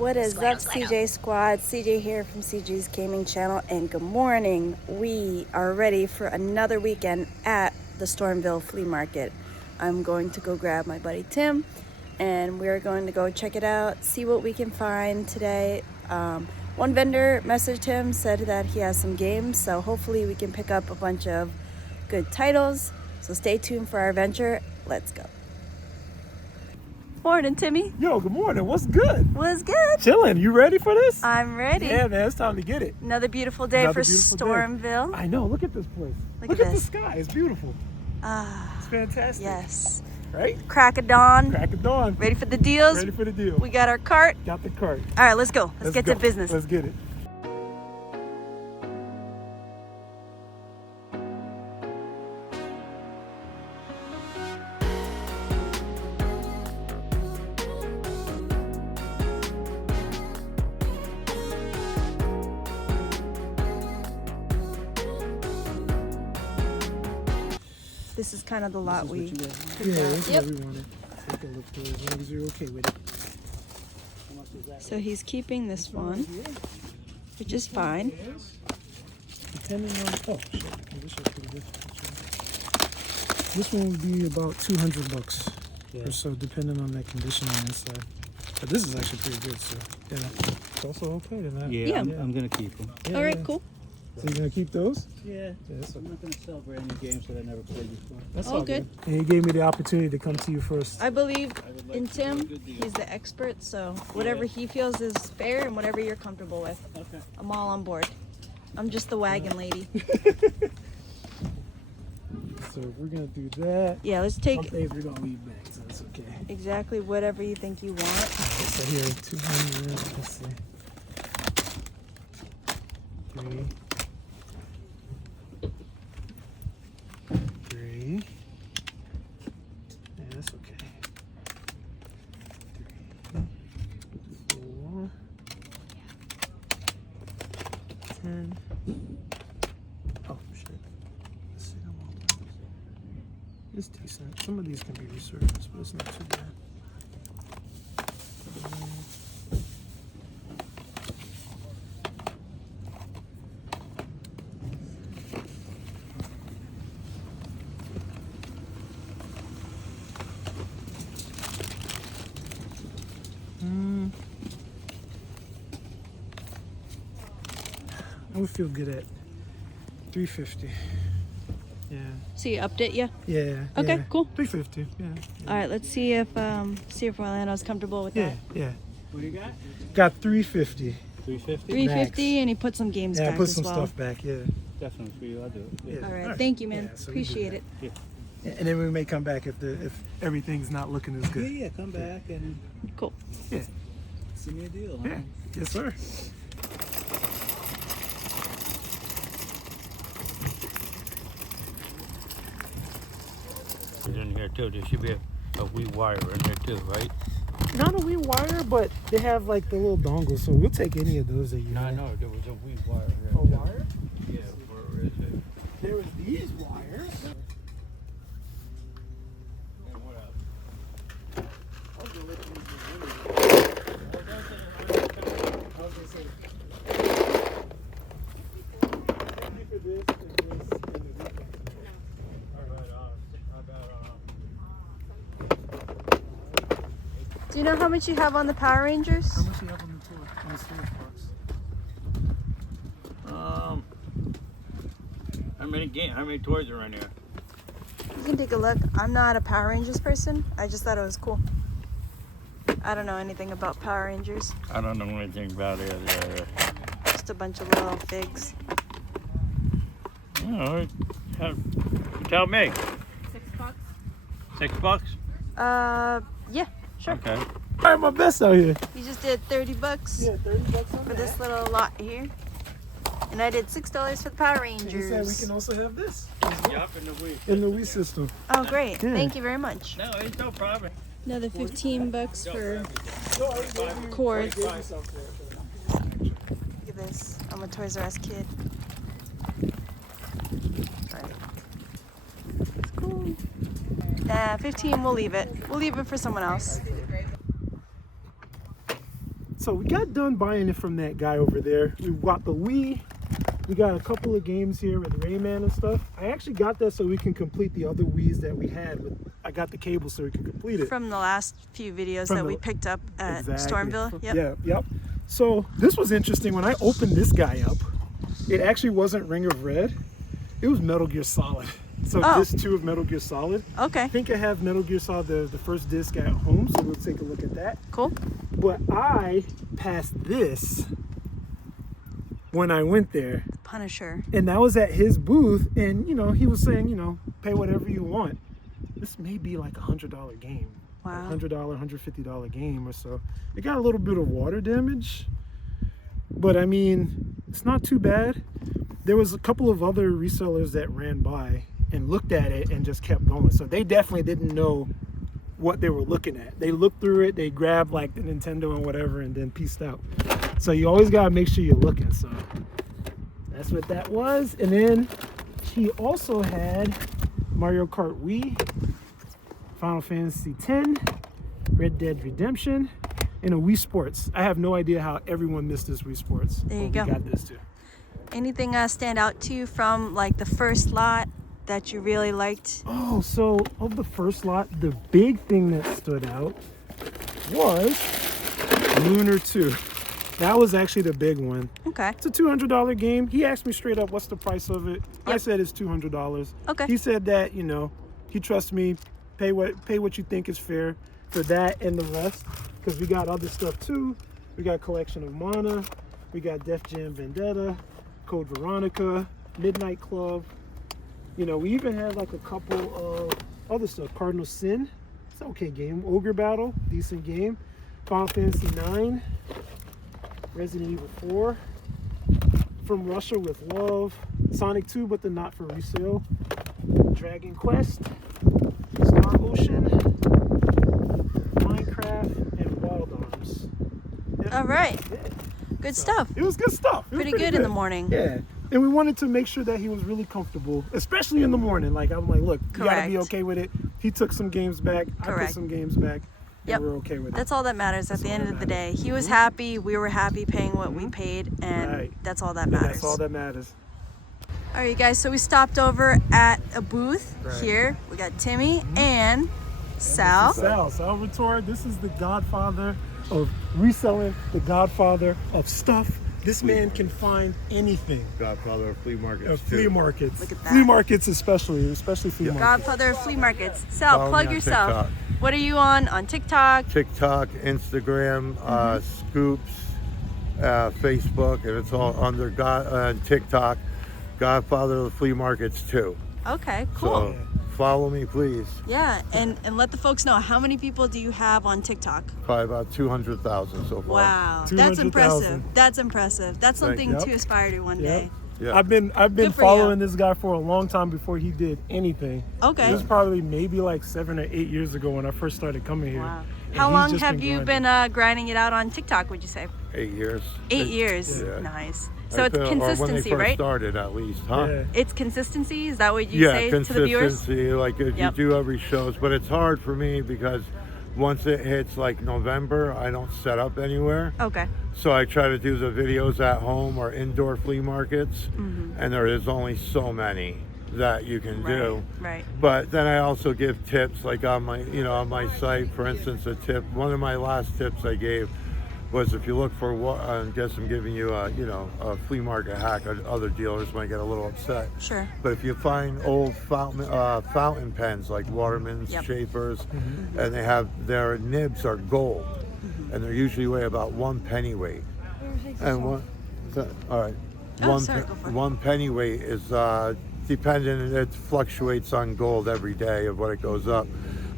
What is up, CJ Squad? CJ here from CJ's Gaming Channel, and good morning. We are ready for another weekend at the Stormville Flea Market. I'm going to go grab my buddy Tim, and we're going to go check it out, see what we can find today. One vendor messaged him, said that he has some games, so hopefully we can pick up a bunch of good titles. So stay tuned for our adventure. Let's go. Morning, Timmy. Yo, good morning. What's good? What's good? Chilling. You ready for this? I'm ready. Yeah, man. It's time to get it. Another beautiful day for Stormville. I know. Look at this place. Look at the sky. It's beautiful. It's fantastic. Yes. Right? Crack of dawn. Crack of dawn. Ready for the deals? Ready for the deal. We got our cart. Got the cart. All right, let's go. Let's get to business. Let's get it. This is kind of the lot we Yeah, that's what we wanted. Take a look through as long as you're okay with it. So he's keeping this one, which is fine. Depending on this one would be about 200 bucks or so, depending on that condition on the inside. But this is actually pretty good, so yeah, it's also okay to that. Yeah. I'm gonna keep them. Yeah, All right, cool. So you're gonna keep those? Yeah, I'm not gonna sell brand new games that I never played before. That's all good. And he gave me the opportunity to come to you first. I believe in Tim. He's the expert, so whatever he feels is fair and whatever you're comfortable with. Okay. I'm all on board. I'm just the wagon lady. So we're gonna do that. Yeah, let's take Some days we're gonna leave back, so that's okay. exactly whatever you think you want. So here, 200. Let's see. 3. Yeah, that's okay. 3, 4, 10. Oh shit. Let's see them all. It's decent. Some of these can be resurfaced, but it's not too bad. I would feel good at 350. Yeah. So you upped it, yeah? Yeah. Okay, yeah. cool. 350. Yeah. All right, let's see if Orlando's comfortable with that. Yeah. What do you got? Got 350. 350? 350, and he put some games Yeah, back I put as some well. stuff back. Yeah. Definitely for you. I'll do it. Yeah. All right, thank you, man. Yeah, so we do Appreciate that. it. Yeah. And then we may come back if everything's not looking as good. Yeah, come back and Cool. Yeah. send me a deal. Huh? Yeah. Yes, sir. In here too. There should be a wee wire in there too, right? Not a wee wire, but they have like the little dongle, so we'll take any of those that you No, have. no, there was a wee wire there. A wire? Yeah, where is it? There was these wires. And what else? I was gonna say. Thank you for this and this and the weekend. All right, how about Do you know how much you have on the Power Rangers? How much do you have on the tour? On the storage box? how many toys are in here? You can take a look. I'm not a Power Rangers person. I just thought it was cool. I don't know anything about Power Rangers. I don't know anything about it. Just a bunch of little figs. You tell me. $6. $6? Yeah, sure. Okay. I have my best out here. You just did 30 bucks Yeah, 30 bucks on for that. this little lot here. And I did $6 for the Power And he said we Rangers. can also have this Yup, in the Wii. in the Wii system. Oh, great. Yeah. Thank you very much. No, it's no problem. Another 15 bucks for No, cords. Give Look you something. at this. I'm a Toys R Us kid. Right. It's cool. 15, we'll leave it. We'll leave it for someone else. So we got done buying it from that guy over there. We got the Wii. We got a couple of games here with Rayman and stuff. I actually got that so we can complete the other Wiis that we had. I got the cable so we can complete it. From the last few videos that we picked up at Stormville. Yep. Yep. So this was interesting. When I opened this guy up, it actually wasn't Ring of Red. It was Metal Gear Solid. So disc 2 of Metal Gear Solid. Okay. I think I have Metal Gear Solid, the first disc at home, so we'll take a look at that. Cool. But I passed this when I went there. Punisher. And that was at his booth, and you know, he was saying, you know, pay whatever you want. This may be like $100 game. Wow. $100, $150 game or so. It got a little bit of water damage, but I mean, it's not too bad. There was a couple of other resellers that ran by and looked at it and just kept going. So they definitely didn't know what they were looking at. They looked through it, they grabbed like the Nintendo and whatever, and then pieced out. So you always gotta make sure you're looking. So that's what that was. And then he also had Mario Kart Wii, Final Fantasy X, Red Dead Redemption, and a Wii Sports. I have no idea how everyone missed this Wii Sports. There you go. We got this too. Anything stand out to you from like the first lot that you really liked? Oh, so of the first lot, the big thing that stood out was Lunar 2. That was actually the big one. Okay. It's a $200 game. He asked me straight up, what's the price of it? I said it's $200. Okay. He said that, you know, he trusts me. Pay what you think is fair for that and the rest, because we got other stuff too. We got Collection of Mana. We got Def Jam Vendetta, Code Veronica, Midnight Club. You know, we even had like a couple of other stuff. Cardinal Sin, it's an okay game. Ogre Battle, decent game. Final Fantasy 9, Resident Evil 4, From Russia with Love, Sonic 2, but they're not for resale. Dragon Quest, Star Ocean, Minecraft, and Wild Arms. And All right. yeah. Good stuff. It was good stuff. It was Pretty good in the morning. Yeah. And we wanted to make sure that he was really comfortable, especially in the morning. Like, I'm like, look, you gotta be okay with it. He took some games back. I put some games back. Yep. We're okay with it. That's all that matters at the end of the day. He was happy. We were happy paying what we paid. And Right. that's all that matters. That's all that matters. All right, guys. So we stopped over at a booth here. We got Timmy and Sal. Sal Salvatore, this is the godfather of reselling, the godfather of stuff. This man can find anything. Godfather of flea markets. Flea markets. Look at that. Flea markets especially flea markets. Godfather of flea markets. Sal, Follow plug me on yourself. TikTok. What are you on TikTok? TikTok, Instagram, Scoops, Facebook, and it's all under TikTok. Godfather of the flea markets too. Okay, cool. So follow me, please. Yeah, and let the folks know, how many people do you have on TikTok? Probably about 200,000 so far. Wow, that's 200,000. impressive. That's impressive. That's something Yep. to aspire to one Yep. day. Yeah. I've been Good for following you. this guy for a long time before he did anything. Okay. It was probably maybe like 7 or 8 years ago when I first started coming here. Wow. And How he's long just have you grinding. been grinding it out on TikTok, would you say? 8 years. 8 years. Yeah. Nice. So it's Or when they consistency, first right? started, at least, huh? Yeah. It's consistency? Is that what you say to the viewers? Consistency. Like if Yep. you do every shows, but it's hard for me because once it hits like November, I don't set up anywhere. Okay. So I try to do the videos at home or indoor flea markets, and there is only so many that you can do. Right. But then I also give tips, like on my site, for instance, a tip. One of my last tips I gave was if you look for what, I guess I'm giving you a flea market hack. Other dealers might get a little upset. Sure. But if you find old fountain pens like Waterman's, Yep. Schaefer's, and they have their nibs are gold, and they usually weigh about 1 pennyweight. And all right, Oh, sorry, go for it. 1 pennyweight is dependent. It fluctuates on gold every day of what it goes up.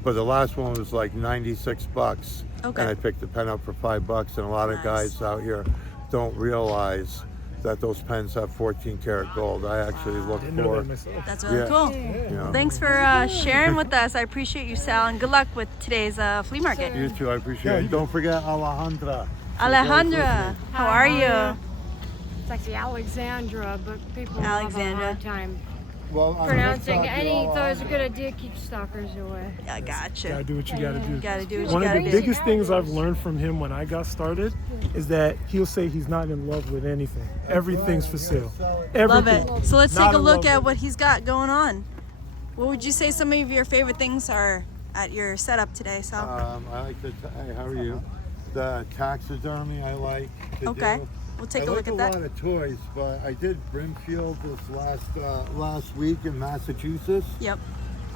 But the last one was like $96. Okay. And I picked the pen up for $5, and a lot of Nice. guys out here don't realize that those pens have 14 karat gold. I actually look Didn't know for, that myself. That's really Yeah. cool. you know. Thanks for sharing with us. I appreciate you, Sal, and good luck with today's flea market. You too, I appreciate it. Don't forget Alejandra. Alejandra, how are you? It's actually Alexandra, but people Alexandra. have a hard time Well, on pronouncing TikTok, any you're all thought it was a on good idea. Keep stalkers away. I gotcha. Gotta do what you gotta do. Gotta do what One you of gotta the do. biggest things I've learned from him when I got started is that he'll say he's not in love with anything. Everything's for sale. Love Everything. it. So let's Not take a in look love at with what he's got going on. What would you say some of your favorite things are at your setup today, Sal? I like the. Hey, how are you? The taxidermy I like. To Okay. do. We'll take I a like look at that. a lot of toys, but I did Brimfield this last week in Massachusetts, Yep.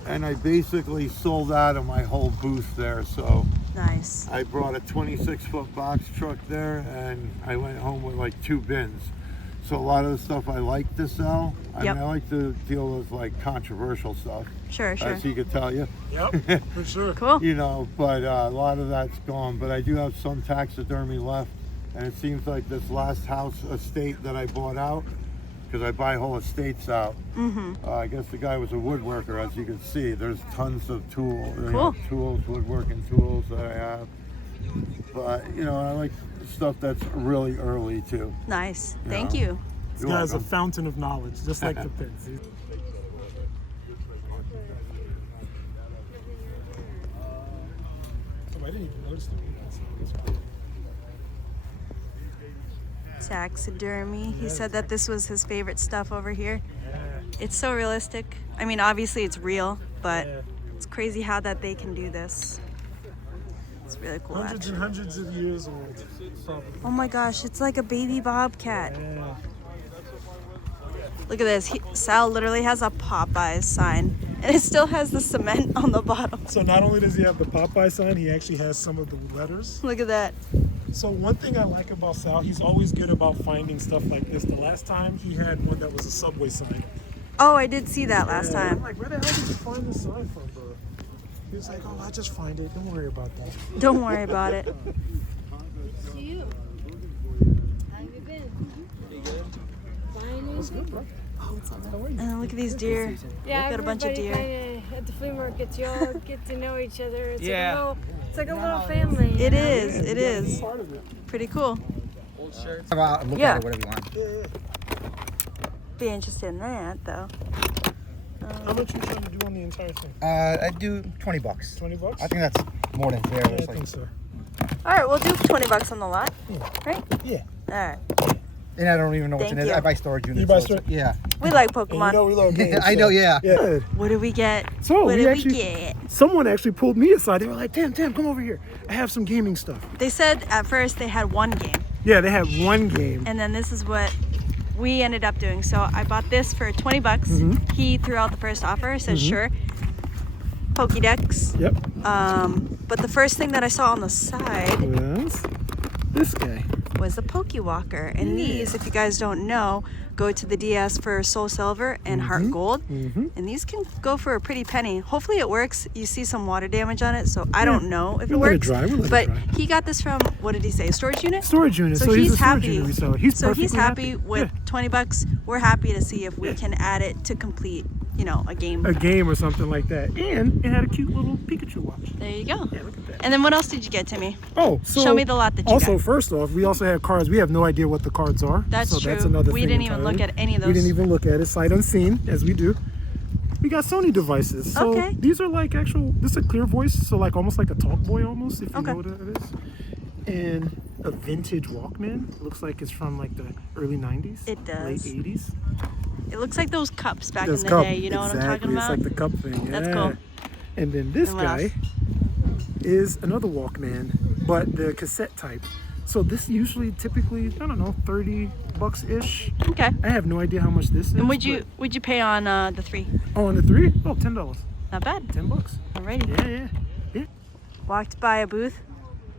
and I basically sold out of my whole booth there. So Nice. I brought a 26-foot box truck there, and I went home with like 2 bins. So a lot of the stuff I like to sell. I Yep. mean, I like to deal with like controversial stuff, Sure, sure. as you could tell you. Yep, for sure. Cool. You know, but a lot of that's gone. But I do have some taxidermy left, and it seems like this last house estate that I bought out, because I buy whole estates out. I guess the guy was a woodworker, as you can see. There's tons of tools, Cool. tools, woodworking tools that I have. But you know, I like stuff that's really early too. Nice. You Thank know. you. This You're guy's a welcome. fountain of knowledge, just like the pins. I didn't even notice them. Taxidermy. He said that this was his favorite stuff over here. Yeah. It's so realistic. I mean, obviously it's real, but Yeah. it's crazy how that they can do this. It's really cool. Hundreds Actually. and hundreds of years old, probably. Oh my gosh, it's like a baby bobcat. Yeah. Look at this. Sal literally has a Popeyes sign, and it still has the cement on the bottom. So not only does he have the Popeye sign, he actually has some of the letters. Look at that. So one thing I like about Sal, he's always good about finding stuff like this. The last time he had one that was a Subway sign. Oh, I did see that last Yeah, I'm time. like, where the hell did you find this sign from, bro? He was like, oh, I just find it. Don't worry about that. Don't worry about it. See you. How you been? What's good, bro? How are you? And look at these deer. Yeah, Got a bunch of everybody deer. kinda at the flea markets, you all get to know each other. It's Yeah. it's like a little family. It is. It is. Part of it. Pretty cool. Look Yeah. at it, whatever you want. Be interested in that though. How much you trying to do on the entire thing? I do $20. 20 bucks? I think that's more than fair. Yeah, I It's like, think so. All right, we'll do $20 on the lot. Right? Yeah. All right. and I don't even know what's in Thank it. you. I buy storage units. You buy so it's- storage- Yeah. We like And Pokemon. you know we love games. I know, yeah. Yeah. What do we get? So what we did actually, we get? someone actually pulled me aside. They were like, Tam, come over here. I have some gaming stuff. They said at first they had one game, Yeah, they had one game. and then this is what we ended up doing. So I bought this for $20. Mm-hmm. He threw out the first offer, said sure. Pokédex. Yep. But the first thing that I saw on the side Was this guy. was a Pokewalker. And these, if you guys don't know, go to the DS for Soul Silver and Heart Gold. And these can go for a pretty penny. Hopefully it works. You see some water damage on it, so I don't know if it We'll let it works. dry, we'll let it But dry. he got this from, what did he say, a storage unit? Storage unit. So he's he's a storage happy. unit reseller. He's So he's perfectly happy with $20. We're happy to see if we can add it to complete, you know, a game. a game or something like that. And it had a cute little Pikachu watch. There you go. Yeah, look at that. And then what else did you get, Timmy? Oh, so Show me the lot that you also, got. first off, we also had cards. We have no idea what the cards are. That's so true. That's another We thing didn't even entirely. look at any of We didn't those. even look at it, sight unseen, as we do. We got Sony devices. So Okay. these are like actual, this is a clear voice, so like almost like a talk boy almost, if you Okay. know what it is. And a vintage Walkman. It looks like it's from like the early 90s. It does. Late 80s. It looks like those cups back This in the cup, day. You know what I'm exactly. talking about? It's like the cup thing. That's yeah. cool. And then this And what guy else? is another Walkman, but the cassette type. So this usually typically, I don't know, $30-ish. Okay. I have no idea how much this is. And would you pay on the 3? but- Oh, on the 3? Oh, $10. Not bad. $10. Alrighty. Yeah. Walked by a booth.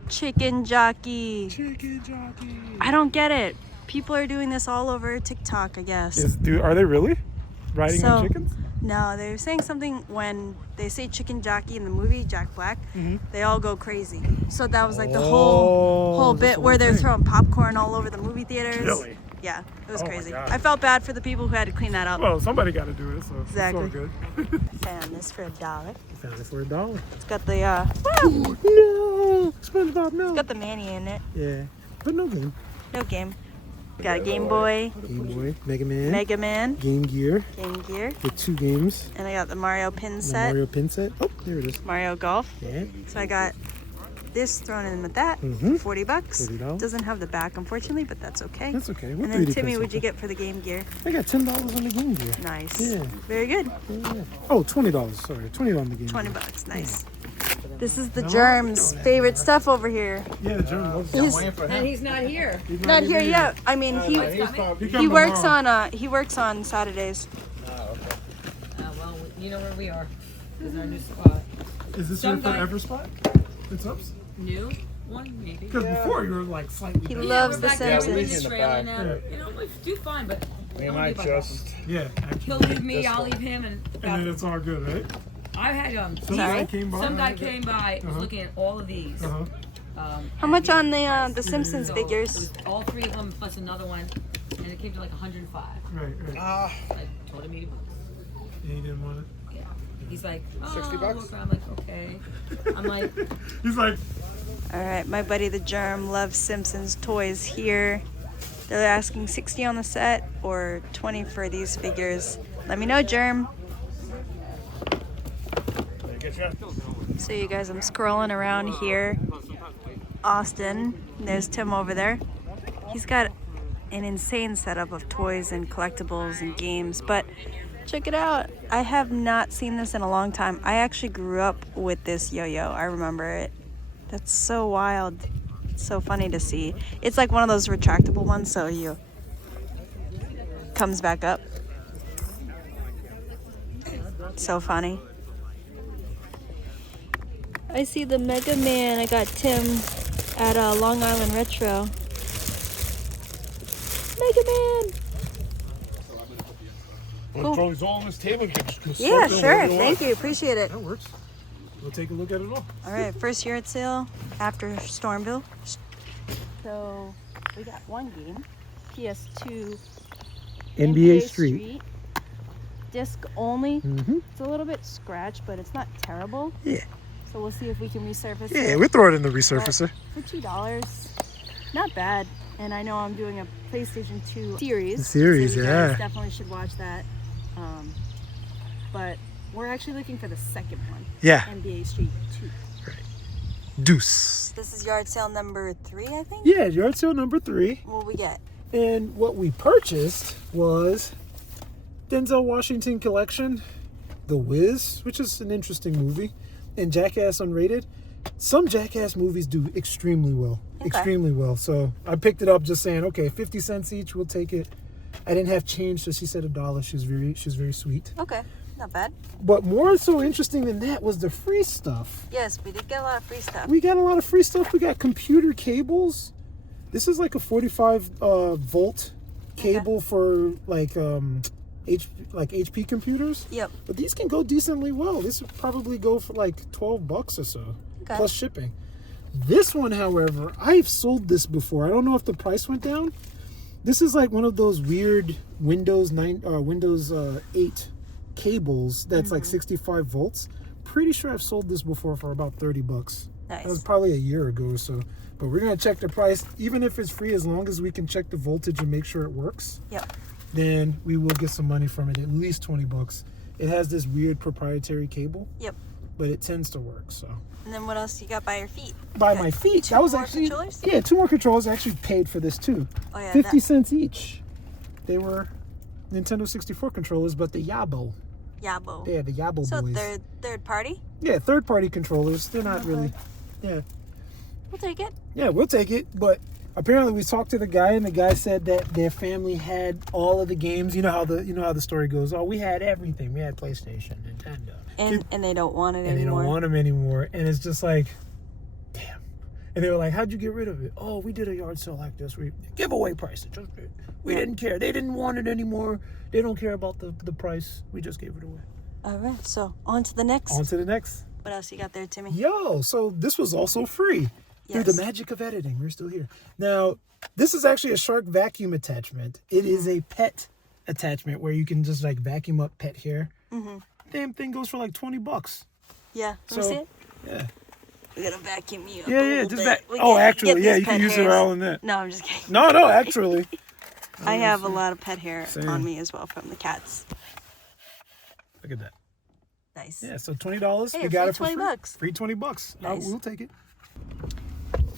Chicken jockey. Chicken jockey. I don't get it. People are doing this all over TikTok, I guess. Are they really riding So- on chickens? No, they were saying something when they say chicken jockey in the movie Jack Black. They all go crazy. So that was like the whole that's bit the where whole they're thing. throwing popcorn all over the movie theaters. Really? Yeah, it was Oh my crazy. God. I felt bad for the people who had to clean that up. Well, somebody got to do it, so Exactly. it's all good. Found this for $1. Found it for $1. It's got the No! SpongeBob, no. got the Manny in it. Yeah, but no game. No game. Got a Game Boy, Game Boy, Mega Man, Mega Man, Game Gear Game Gear, with 2 games. and I got the Mario pin The set, Mario pin set. Oh, there it is. Mario Golf. Yeah. So I got this thrown in with that, Mhm. $40. $40. Doesn't have the back, unfortunately, but that's okay. That's okay. We'll And then 3D Timmy, print what'd you something. get for the Game Gear? I got $10 on the Game Gear. Nice. Yeah. Very good. Yeah. Oh, $20. Sorry, $20 on the Game $20. Gear. Nice. This is the Germ's favorite stuff over here. Yeah, John loves He's And he's not here. not here yet. I mean, he works on Saturdays. Well, you know where we are. This is our new spot. Is this Some your guy- forever spot? It's ups? New one, maybe. Because before you were like slightly. He better. loves we're The back there. We're in Simpsons. the trailer now. You know, we do fine, but don't leave my problem. Yeah, He'll actually. leave me, I'll leave him, and And then it's all good, right? I had Some guy came by. some guy came by, was Uh-huh. looking at all of these. Uh-huh. How much on the Simpsons So figures? It was all 3 of them plus another one, and it came to like 105. Right, right. I told him $80. Yeah, he didn't want it. Yeah. He's like, oh, 60 bucks? look, I'm like, okay. I'm like, He's like, All right, my buddy the Germ loves Simpsons toys here. They're asking 60 on the set or 20 for these figures. Let me know, Germ. So you guys, I'm scrolling around here. Austin, there's Tim over there. He's got an insane setup of toys and collectibles and games, but check it out. I have not seen this in a long time. I actually grew up with this yo-yo. I remember it. That's so wild. It's so funny to see. It's like one of those retractable ones, so you comes back up. So funny. I see the Mega Man. I got Tim at Long Island Retro. Mega Man! Cool. Controls all on this table. You can just Yeah, slip in sure. whatever you Thank want. you. Appreciate it. That works. We'll take a look at it all. All right, first yard sale after Stormville. So we got one game, PS2 NBA Street. Disc only. Mm-hmm. It's a little bit scratched, but it's not terrible. Yeah. So we'll see if we can resurface Yeah, it. we throw it in the resurfacer. For $2, not bad. And I know I'm doing a PlayStation 2 series. Series, so you yeah. guys definitely should watch that. But we're actually looking for the second one. Yeah. NBA Street 2. Deuce. This is yard sale number 3, I think. Yeah, yard sale number 3. What we get? And what we purchased was Denzel Washington collection, The Wiz, which is an interesting movie, and Jackass Unrated. Some Jackass movies do extremely well. Okay. Extremely well. So I picked it up just saying, okay, 50 cents each, we'll take it. I didn't have change, so she said $1. She's very sweet. Okay, not bad. But more so interesting than that was the free stuff. Yes, we did get a lot of free stuff. We got a lot of free stuff. We got computer cables. This is like a 45 volt cable for like HP computers. Yep. But these can go decently well. This would probably go for like $12 or so, Okay. plus shipping. This one, however, I've sold this before. I don't know if the price went down. This is like one of those weird Windows 8 cables that's like 65 volts. Pretty sure I've sold this before for about $30. Nice. That was probably a year ago or so. But we're gonna check the price, even if it's free, as long as we can check the voltage and make sure it works. Yep. Then we will get some money from it, at least $20. It has this weird proprietary cable. Yep. But it tends to work. So And then what else you got by your feet? by Okay. my feet, Two that was more actually controllers? 2 more controllers. I actually paid for this too. Oh yeah, 50 cents each. They were Nintendo 64 controllers, but the Yabo. Yabo. Yeah, the Yabo So boys. they're third party? Yeah, third-party controllers. They're not Okay. really. Yeah. We'll take it. Yeah, we'll take it. But apparently, we talked to the guy, and the guy said that their family had all of the games. You know how the story goes. Oh, we had everything. We had PlayStation, Nintendo, And they don't want it and they anymore. don't want them anymore. And it's just like, damn. And they were like, "How'd you get rid of it?" "Oh, we did a yard sale like this. We giveaway price. We didn't care. They didn't want it anymore. They don't care about the price. We just gave it away." All right, so on to the next. On to the next. What else you got there, Timmy? Yo, so this was also free. Through the Yes. magic of editing, we're still here. Now, this is actually a shark vacuum attachment. It is a pet attachment where you can just like vacuum up pet hair. Damn thing goes for like $20. Yeah, let me So, see it. Yeah. We're gonna vacuum you up Yeah, a yeah, little just bit. We oh, get actually, yeah, these you can pet use it hairs. all in that. No, I'm just kidding. No, actually. I have a lot of pet hair Same. on me as well from the cats. Look at that. Nice. Yeah, so $20. Hey, We got free it for 20 free. bucks. Free $20. Nice. We'll take it.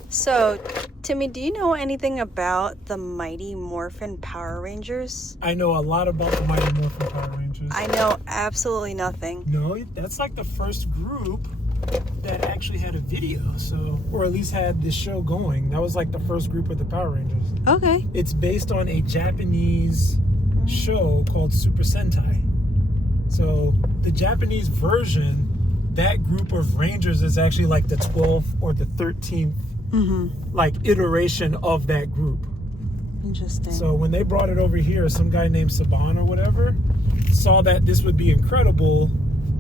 So, Timmy, do you know anything about the Mighty Morphin Power Rangers? I know a lot about the Mighty Morphin Power Rangers. I know absolutely nothing. No, that's like the first group that actually had a video, so, or at least had this show going. That was like the first group of the Power Rangers. Okay. It's based on a Japanese show called Super Sentai. So the Japanese version, that group of Rangers is actually like the 12th or the 13th like iteration of that group. Interesting. So when they brought it over here, some guy named Saban or whatever saw that this would be incredible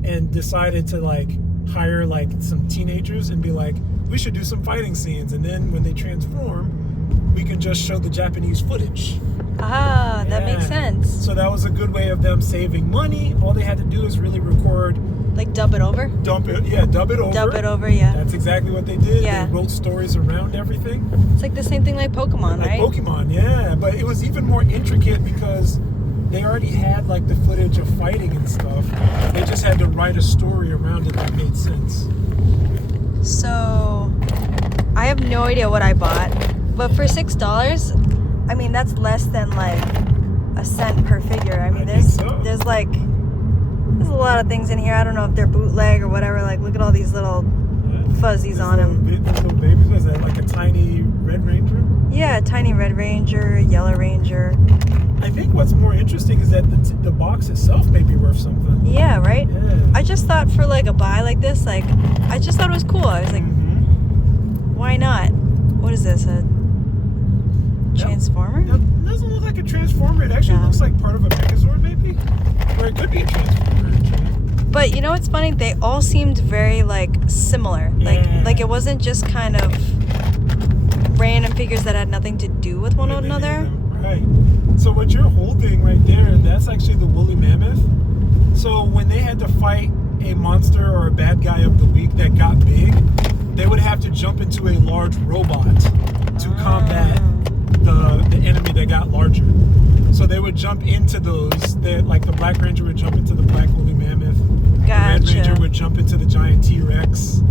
and decided to like hire like some teenagers and be like, we should do some fighting scenes, and then when they transform, we can just show the Japanese footage. Ah, that makes Yeah. sense. So that was a good way of them saving money. All they had to do is really record, Like dub it over? dub it over. Dub it over, yeah. That's exactly what they did. Yeah. They wrote stories around everything. It's like the same thing like Pokemon, Like right? Pokemon, yeah. But it was even more intricate because they already had like the footage of fighting and stuff. They just had to write a story around it that made sense. So, I have no idea what I bought, but for $6, I mean, that's less than like a cent per figure. I mean, I think so. there's a lot of things in here. I don't know if they're bootleg or whatever. Like, look at all these little fuzzies on them. Little babies, was that like a tiny Red Ranger? Yeah, tiny Red Ranger, Yellow Ranger. I think what's more interesting is that the box itself may be worth something. Yeah, right? Yeah. I just thought for like a buy like this, like, I just thought it was cool. I was like, why not? What is this, a Transformer? That doesn't look like a Transformer. It actually No. looks like part of a Megazord, maybe? Or it could be a Transformer, actually. But you know what's funny? They all seemed very like similar. Yeah. Like it wasn't just kind of random figures that had nothing to do with one another. Right. So what you're holding right there, that's actually the woolly mammoth. So when they had to fight a monster or a bad guy of the week that got big, they would have to jump into a large robot to combat the enemy that got larger. So they would jump into those. Like the Black Ranger would jump into the black woolly mammoth. The Red Gotcha. Ranger would jump into the giant T-Rex.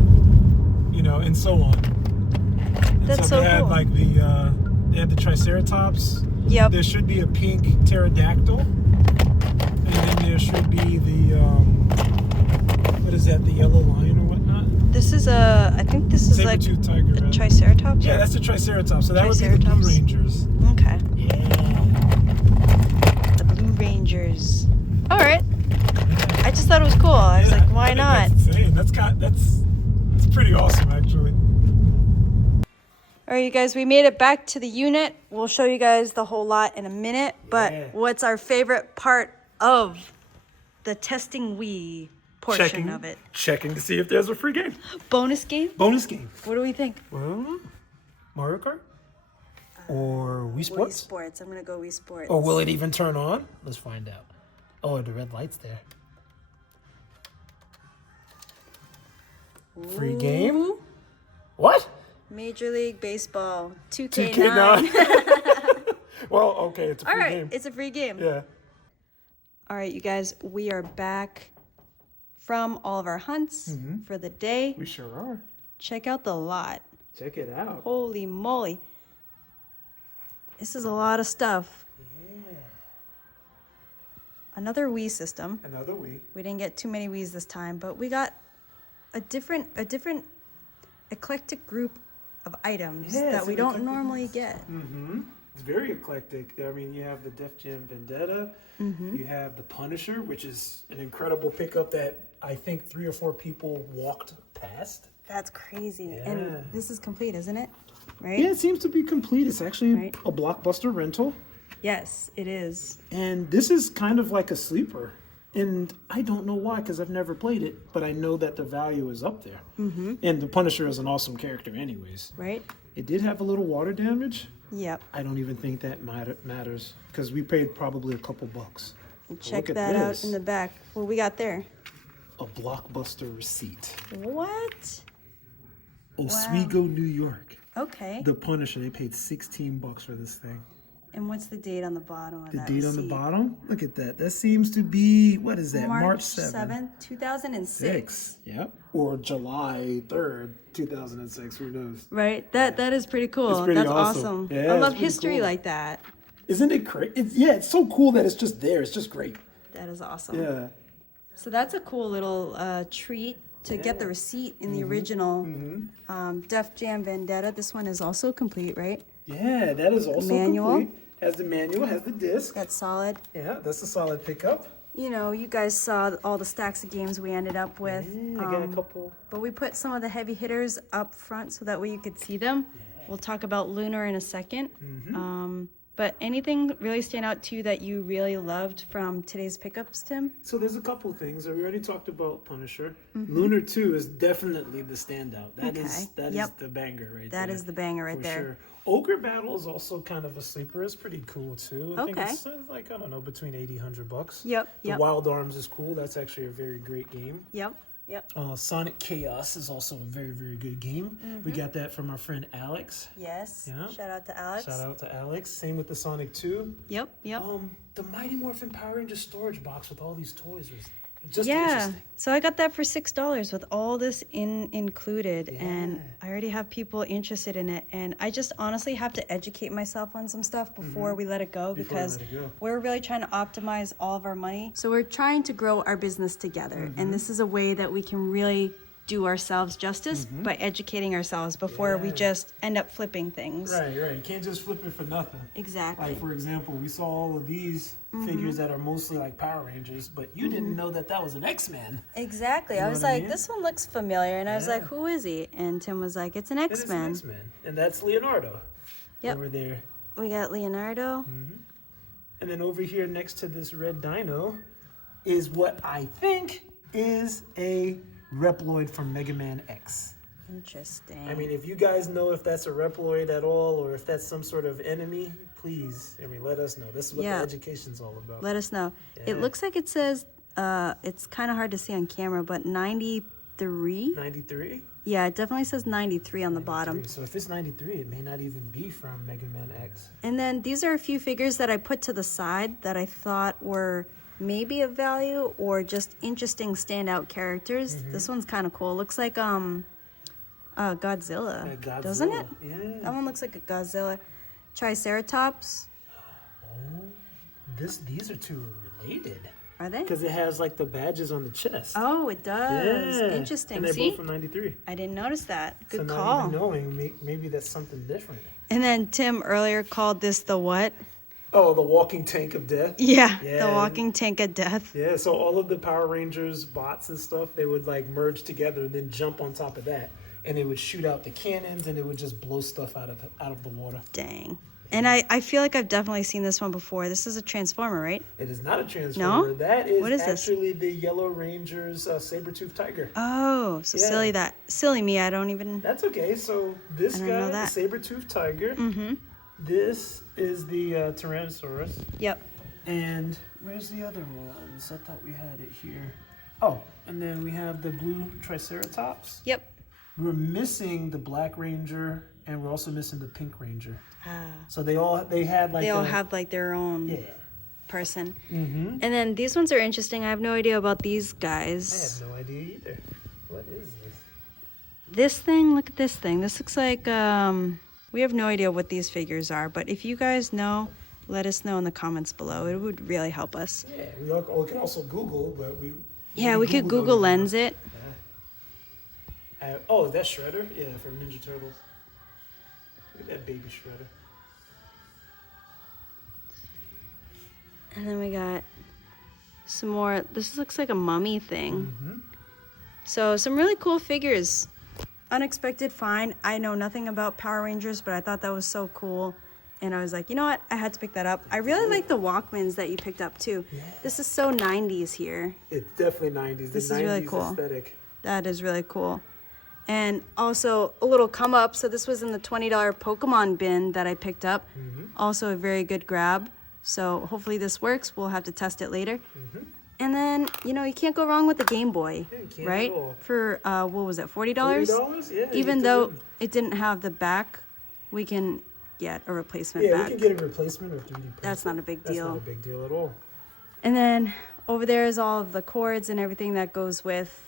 You know, and so on. And That's so so they had cool. like they had the Triceratops. Yep. There should be a pink pterodactyl, and then there should be the what is that? The yellow lion or whatnot? This is I think this is like Saber-tooth tiger. a right? Triceratops. Yeah, or- that's the Triceratops. So that would be the Blue Triceratops. Rangers. Okay. Yeah. The Blue Rangers. All right. I just thought it was cool. I was like, why not? That's insane. That's pretty awesome, actually. All right, you guys, we made it back to the unit. We'll show you guys the whole lot in a minute. But Yeah. what's our favorite part of the testing Wii portion of it? Checking to see if there's a free game. Bonus game? Bonus game. What do we think? Well, Mario Kart? Or Wii Wii Sports? Sports. I'm going to go Wii Sports. Or will it even turn on? Let's find out. Oh, the red light's there. Free game? Ooh. What? Major League Baseball 2K9. 2K9. Well, okay, it's a free All right, game. it's a free game. Yeah. All right, you guys, we are back from all of our hunts for the day. We sure are. Check out the lot. Check it out. Holy moly. This is a lot of stuff. Yeah. Another Wii system. Another Wii. We didn't get too many Wiis this time, but we got a different eclectic group of items Yeah, that we some don't eclectic normally ones. get. Mm-hmm. It's very eclectic. I mean, you have the Def Jam Vendetta. You have the Punisher, which is an incredible pickup that I think 3 or 4 people walked past. That's crazy. Yeah. And this is complete, isn't it? Right? Yeah, it seems to be complete. It's actually Right. a Blockbuster rental. Yes, it is. And this is kind of like a sleeper. And I don't know why, because I've never played it, but I know that the value is up there. And the Punisher is an awesome character anyways. Right? It did have a little water damage. Yep. I don't even think that matters, because we paid probably a couple bucks. Check look at that out this. in the back. What we got there? A Blockbuster receipt. What? Oswego, New York. Okay. The Punisher, they paid $16 for this thing. And what's the date on the bottom of The that date on the receipt? bottom. Look at that. That seems to be, what is that? March 7th. 7th, 2006. Yep. Or July 3rd, 2006. Who knows? Right? That is pretty cool. It's pretty That's awesome. awesome. Yeah, I it's love pretty history cool. like that. Isn't it great? It's so cool that it's just there. It's just great. That is awesome. Yeah. So that's a cool little treat to get the receipt in the original Def Jam Vendetta. This one is also complete, right? Yeah, that is also Manual. complete. Has the manual, has the disc. That's solid. Yeah, that's a solid pickup. You know, you guys saw all the stacks of games we ended up with. I got a couple. But we put some of the heavy hitters up front so that way you could see them. We'll talk about Lunar in a second. But anything really stand out to you that you really loved from today's pickups, Tim? So there's a couple things. We already talked about Punisher. Lunar 2 is definitely the standout. That is the banger right there. That is the banger right for there. sure. Ogre Battle is also kind of a sleeper. It's pretty cool too. I think Okay. it's like, I don't know, between 80, $100. Yep, The yep. Wild Arms is cool. That's actually a very great game. Yep, yep. Sonic Chaos is also a very, very good game. We got that from our friend Alex. Yes. Yeah. Shout out to Alex. Shout out to Alex. Same with the Sonic 2. Yep, yep. The Mighty Morphin Power Ranger storage box with all these toys was just Yeah, interesting. so I got that for $6 with all this included, and I already have people interested in it, and I just honestly have to educate myself on some stuff before we let it go, because we're really trying to optimize all of our money. So we're trying to grow our business together, and this is a way that we can really do ourselves justice by educating ourselves before we just end up flipping things. Right. You can't just flip it for nothing. Exactly. Like, for example, we saw all of these figures that are mostly like Power Rangers, but you didn't know that was an X-Man. Exactly. I know was what I like, mean? this one looks familiar, and I was like, who is he? And Tim was like, it's an It is an X-Men. X-Man. And that's Leonardo. Yep. Over there. We got Leonardo. And then over here next to this red dino is what I think is a Reploid from Mega Man X. Interesting. I mean, if you guys know if that's a Reploid at all, or if that's some sort of enemy, please, let us know. This is what the education's all about. Let us know. It looks like it says, it's kind of hard to see on camera, but 93? 93? Yeah, it definitely says 93 on the bottom. So if it's 93, it may not even be from Mega Man X. And then these are a few figures that I put to the side that I thought were maybe of value or just interesting standout characters. This one's kind of cool. Looks like Godzilla, Godzilla, doesn't it? Yeah. That one looks like a Godzilla. Triceratops. These are two related. Are they? Because it has like the badges on the chest. Oh, it does. Yeah. Interesting. And they're See? both from 93. I didn't notice that. Good so call. not even knowing, maybe that's something different. And then Tim earlier called this the what? Oh, the walking tank of death. Yeah, Yeah. the walking tank of death. Yeah, so all of the Power Rangers bots and stuff, they would like merge together and then jump on top of that, and it would shoot out the cannons and it would just blow stuff out of the water. Dang. And I feel like I've definitely seen this one before. This is a Transformer, right? It is not a Transformer. No? That is, What is this? actually the Yellow Ranger's saber-toothed tiger. Oh, so Yeah. silly me. I don't even. That's okay. So this I don't guy, know the that. saber-toothed tiger. This is the Tyrannosaurus. Yep. And where's the other ones? I thought we had it here. Oh, and then we have the blue Triceratops. Yep. We're missing the Black Ranger, and we're also missing the Pink Ranger. Ah. So they had like They all have like their own yeah. person. And then these ones are interesting. I have no idea about these I guys. have no idea either. What is this? This thing, look at this thing. This looks like, we have no idea what these figures are, but if you guys know, let us know in the comments below. It would really help us. Yeah, we can also Google, but we could Google Lens it. Oh, is that Shredder? Yeah, from Ninja Turtles. Look at that baby Shredder. And then we got some more. This looks like a mummy thing. So some really cool figures. Unexpected find. I know nothing about Power Rangers, but I thought that was so cool. And I was like, you know what? I had to pick that up. I really like the Walkmans that you picked up too. Yeah. This is so 90s here. It's definitely 90s. This the is 90s really cool. aesthetic. That is really cool. And also a little come up. So this was in the $20 Pokemon bin that I picked up. Also a very good grab. So hopefully this works. We'll have to test it later. And then, you can't go wrong with the Game Boy, Yeah, you can't right? at all. For, what was it, $40? $40? Yeah. Even though it didn't have the back, we can yet a replacement Yeah, back. we can get a replacement or 3D print. That's not a big That's deal. not a big deal at all. And then over there is all of the cords and everything that goes with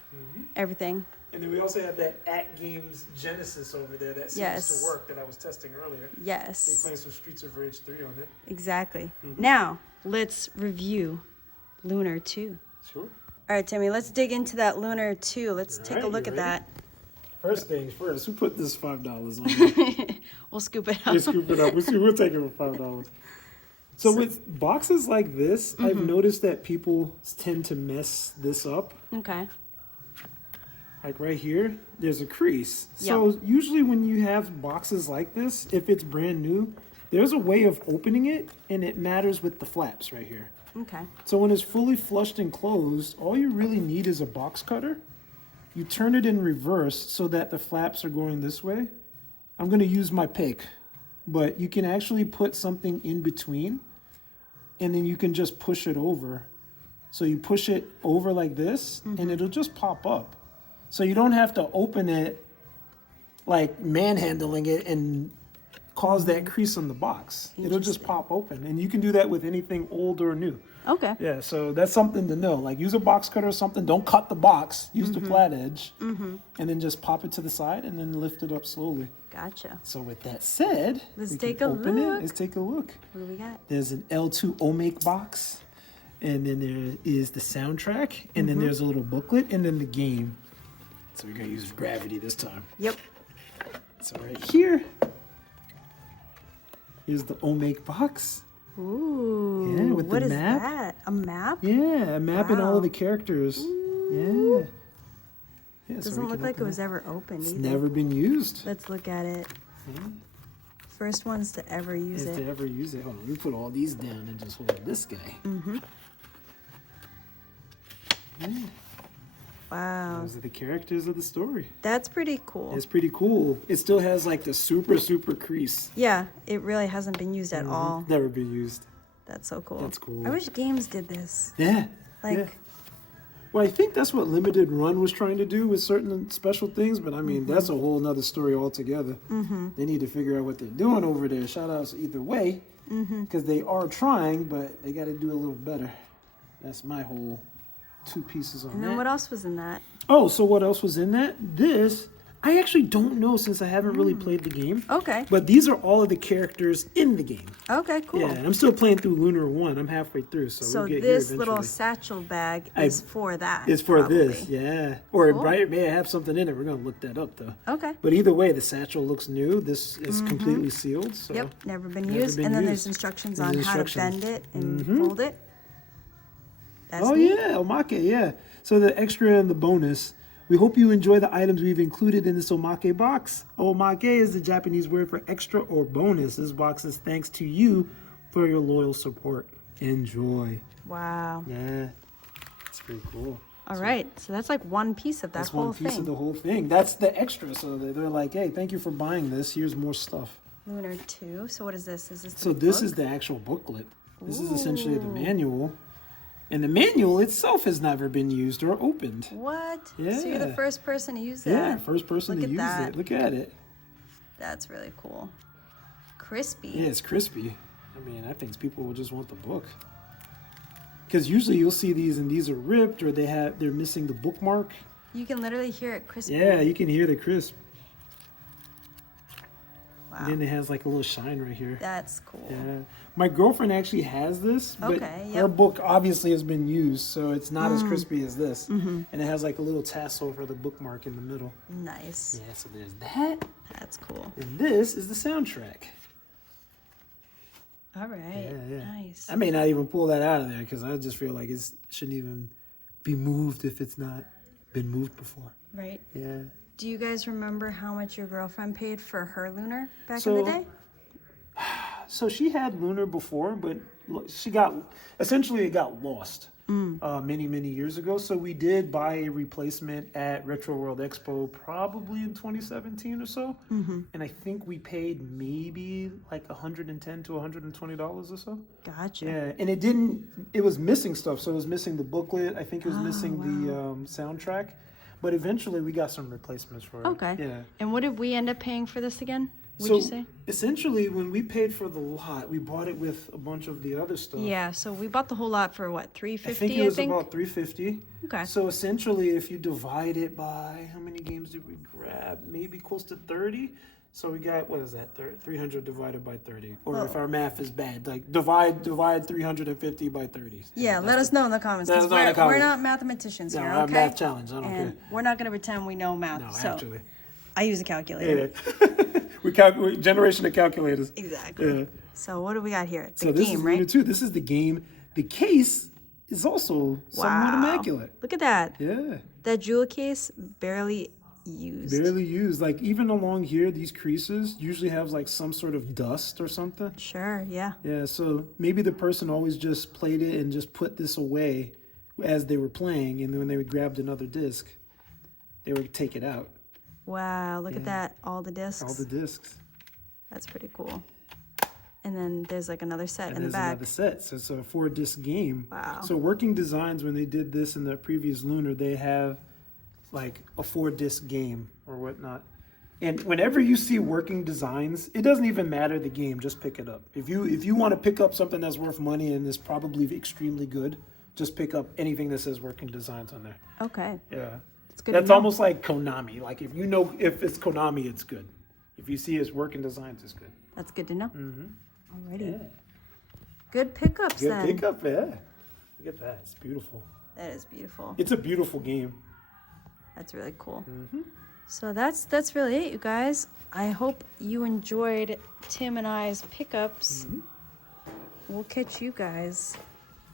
everything. And then we also have that At Games Genesis over there that seems Yes. to work that I was testing earlier. We're Yes, playing some Streets of Rage 3 on it. exactly. Now, let's review Lunar 2. Sure. All right, Timmy, let's dig into that Lunar 2. Let's take a Alright, look you at ready? that. First things first, who put this $5 on it? We'll scoop it up. Let's scoop it up. We'll take it for $5. So with boxes like this, I've noticed that people tend to mess this up. Okay. Like right here, there's a crease. So usually when you have boxes like this, if it's brand new, there's a way of opening it, and it matters with the flaps right here. Okay. So when it's fully flushed and closed, all you really need is a box cutter. You turn it in reverse so that the flaps are going this way. I'm going to use my pick, but you can actually put something in between, and then you can just push it over. So you push it over like this, and it'll just pop up. So you don't have to open it like manhandling it and cause that crease on the box. It'll just pop open, and you can do that with anything old or new. Okay. Yeah, so that's something to know. Like, use a box cutter or something. Don't cut the box. Use the flat edge, and then just pop it to the side, and then lift it up slowly. Gotcha. So with that said, Let's we can take a open it. look. Let's take a look. What do we got? There's an L2 Omake box, and then there is the soundtrack, and then there's a little booklet, and then the game. So we're gonna use gravity this time. Yep. So right here is the Omake box. Ooh. Yeah, with the what is map. that? A map? Yeah, a map and all Wow. of the characters. Yeah. Yeah, so Doesn't we look can like it open was ever opened It's either. never been used. Let's look at it. First ones to ever use If it. to ever use it. Hold on, we put all these down and just hold this guy. Yeah, Wow. those are the characters of the story. That's pretty cool. It's pretty cool. It still has like the super crease. Yeah, it really hasn't been used at all. Never been used. That's so cool. That's cool. I wish games did this. Yeah. Like, yeah. Well, I think that's what Limited Run was trying to do with certain special things, but I mean, that's a whole nother story altogether. They need to figure out what they're doing over there. Shout outs either way, because they are trying, but they got to do a little better. That's my whole 2 pieces on and that. then what else was in that? Oh, so what else was in that? This, I actually don't know since I haven't really played the game. Okay. But these are all of the characters in the game. Okay, cool. Yeah, and I'm still playing through Lunar 1. I'm halfway through, so So we'll get this here little eventually. satchel bag is for that. It's for probably. this, yeah. Or Cool. it may have something in it. We're gonna look that up though. Okay. But either way, the satchel looks new. This is completely sealed. So Yep, never been Never used. been and then used. there's instructions There's on instructions. how to bend it and fold it. That's Oh neat. yeah, omake, yeah. So the extra and the bonus. We hope you enjoy the items we've included in this omake box. Omake is the Japanese word for extra or bonus. This box is thanks to you for your loyal support. Enjoy. Wow. Yeah, it's pretty cool. All right. So that's like one piece of that That's whole one piece thing. of the whole thing. That's the extra. So they're like, hey, thank you for buying this. Here's more stuff. Lunar 2. So what is this? Is this the So this book? is the actual booklet. This is essentially the manual. And the manual itself has never been used or opened. What? So you're the Yeah. first person to use that? Yeah, first person Look to at use that. it. Look at it. That's really cool. Crispy. Yeah, it's crispy. I mean, I think people will just want the book. Because usually you'll see these and these are ripped or they're missing the bookmark. You can literally hear it crispy. Yeah, you can hear the crisp. Wow. And then it has like a little shine right here. That's cool. Yeah. My girlfriend actually has this, but Okay, her yep. book obviously has been used, so it's not as crispy as this. And it has like a little tassel for the bookmark in the middle. Nice. Yeah, so there's that. That's cool. And this is the soundtrack. All right. Yeah, yeah. Nice. I may not even pull that out of there because I just feel like it shouldn't even be moved if it's not been moved before. Right. Yeah. Do you guys remember how much your girlfriend paid for her Lunar back in So- the day? So she had Lunar before, but it got lost many years ago. So we did buy a replacement at Retro World Expo probably in 2017 or so. And I think we paid maybe like $110 to $120 or so. Gotcha. Yeah, and it was missing stuff. So it was missing the booklet. I think it was missing the soundtrack. But eventually we got some replacements for it. Okay. Yeah. And what did we end up paying for this again? What'd you say? Essentially, when we paid for the lot, we bought it with a bunch of the other stuff. Yeah, so we bought the whole lot for what, $350? I think it was about $350. Okay. So essentially, if you divide it by how many games did we grab? Maybe close to 30. So we got, what is that? 300 divided by 30. Or if our math is bad, like divide 350 by 30. Yeah, let us know in the comments. Let 'Cause us know in the we're comments. not mathematicians No, here, I'm okay? math challenge. I don't And care. we're not going to pretend we know math. No, so actually. I use a calculator. Yeah. we generation of calculators. Exactly. Yeah. So what do we got here? The So this game, is right? Luna 2. This is the game. The case is also somewhat immaculate. Look at that. Yeah. That jewel case barely used. Barely used. Like even along here, these creases usually have like some sort of dust or something. Sure, yeah. Yeah, so maybe the person always just played it and just put this away as they were playing, and then when they grabbed another disc, they would take it out. Wow, look at that. All the discs. All the discs. That's pretty cool. And then there's like another set And in the there's back. another set. So it's a 4-disc game. Wow. So Working Designs, when they did this in the previous Lunar, they have like a 4-disc game or whatnot. And whenever you see Working Designs, it doesn't even matter the game, just pick it up. If you want to pick up something that's worth money and is probably extremely good, just pick up anything that says Working Designs on there. Okay. Yeah. It's good That's to know. almost like Konami. Like if you know if it's Konami, it's good. If you see it's Working Designs, it's good. That's good to know. Mm-hmm. Alrighty. Yeah. Good pickups Good then. pickup, yeah. Look at that. It's beautiful. That is beautiful. It's a beautiful game. That's really cool. Mm-hmm. So that's really it, you guys. I hope you enjoyed Tim and I's pickups. Mm-hmm. We'll catch you guys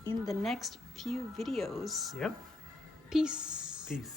in the next few videos. Yep. Peace. Peace.